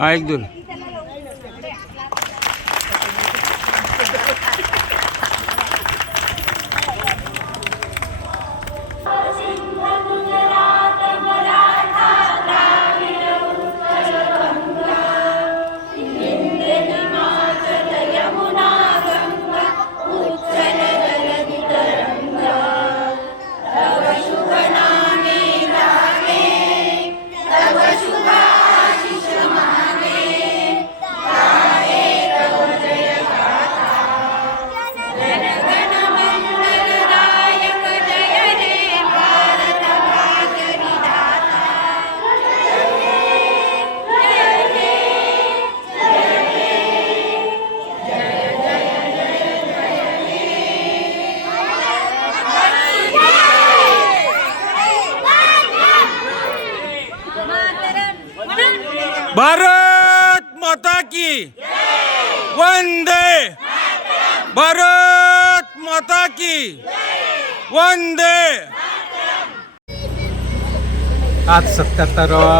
एक दोन भारत माता की वंदे, भारत माता की वंदे। आज 77वा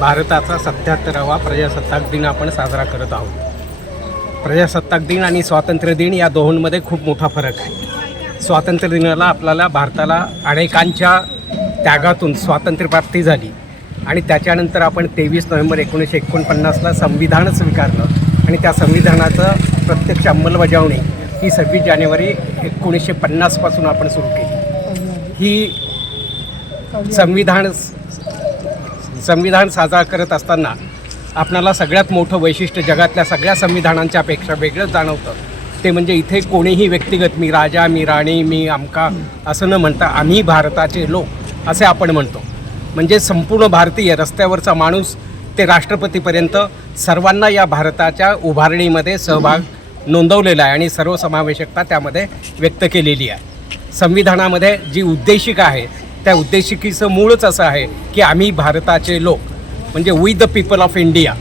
भारताचा 77वा प्रजासत्ताक दिन आपण साजरा करत आहोत। प्रजासत्ताक दिन आणि स्वातंत्र्य दिन या दोहोंमध्ये खूप मोठा फरक आहे। स्वातंत्र्य दिनाला आपल्याला भारताला अनेकांच्या त्यागातून स्वातंत्र्यप्राप्ती झाली आणि त्याच्यानंतर आपण 23 नोव्हेंबर 1949ला संविधान स्वीकारलं आणि त्या संविधानाचं प्रत्यक्ष अंमलबजावणी ही 26 जानेवारी 1950 पासून आपण सुरू केली। ही संविधान साजरा करत असताना आपल्याला सगळ्यात मोठं वैशिष्ट्य जगातल्या सगळ्या संविधानांच्या पेक्षा वेगळंच जाणवतं, ते म्हणजे इथे कोणीही व्यक्तिगत मी राजा, मी राणी, मी आमका असं न म्हणता आम्ही भारताचे लोक असे आपण म्हणतो। म्हणजे संपूर्ण भारतीय रस्त्यावरचा माणूस ते राष्ट्रपतीपर्यंत सर्वांना या भारताच्या उभारणीमध्ये सहभाग नोंदवलेला आहे आणि सर्वसमावेशकता त्यामध्ये व्यक्त केलेली आहे। संविधानामध्ये जी उद्देशिका आहे त्या उद्देशिकेचं मूळच असं आहे की आम्ही भारताचे लोक, म्हणजे we the people of India.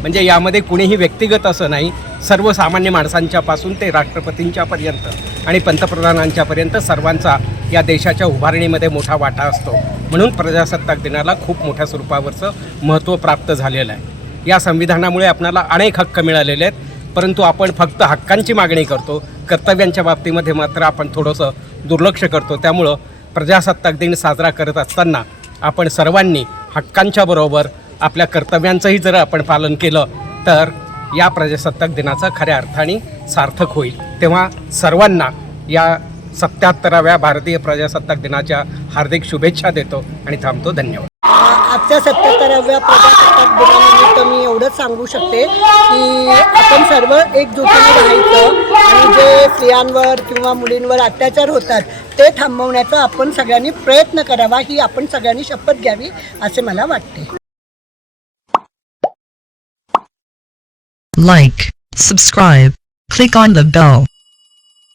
म्हणजे यामध्ये कुणीही व्यक्तिगत असं नाही, सर्वसामान्य माणसांच्यापासून ते राष्ट्रपतींच्यापर्यंत आणि पंतप्रधानांच्यापर्यंत सर्वांचा या देशाच्या उभारणीमध्ये मोठा वाटा असतो। म्हणून प्रजासत्ताक दिनाला खूप मोठ्या स्वरूपावरचं महत्त्व प्राप्त झालेलं आहे। या संविधानामुळे आपल्याला अनेक हक्क मिळालेले आहेत, परंतु आपण फक्त हक्कांची मागणी करतो, कर्तव्यांच्या बाबतीमध्ये मात्र आपण थोडंसं दुर्लक्ष करतो। त्यामुळं प्रजासत्ताक दिन साजरा करत असताना आपण सर्वांनी हक्कांच्या बरोबर आपल्या कर्तव्यांचंही जर आपण पालन केलं तर या प्रजासत्ताक दिनाचा खऱ्या अर्थाने सार्थक होईल। तेव्हा सर्वांना या 77व्या भारतीय प्रजासत्ताक दिनाच्या हार्दिक शुभेच्छा देतो आणि थांबतो। धन्यवाद। आजच्या 77व्या प्रजासत्ताक दिनानिमित्त मी एवढंच सांगू शकते की आपण सर्व एकजुटीने राहायचं आणि जे स्त्रियांवर किंवा मुलींवर अत्याचार होतात ते थांबवण्याचा आपण सगळ्यांनी प्रयत्न करावा, ही आपण सगळ्यांनी शपथ घ्यावी असे मला वाटते। Like, subscribe, click on the bell.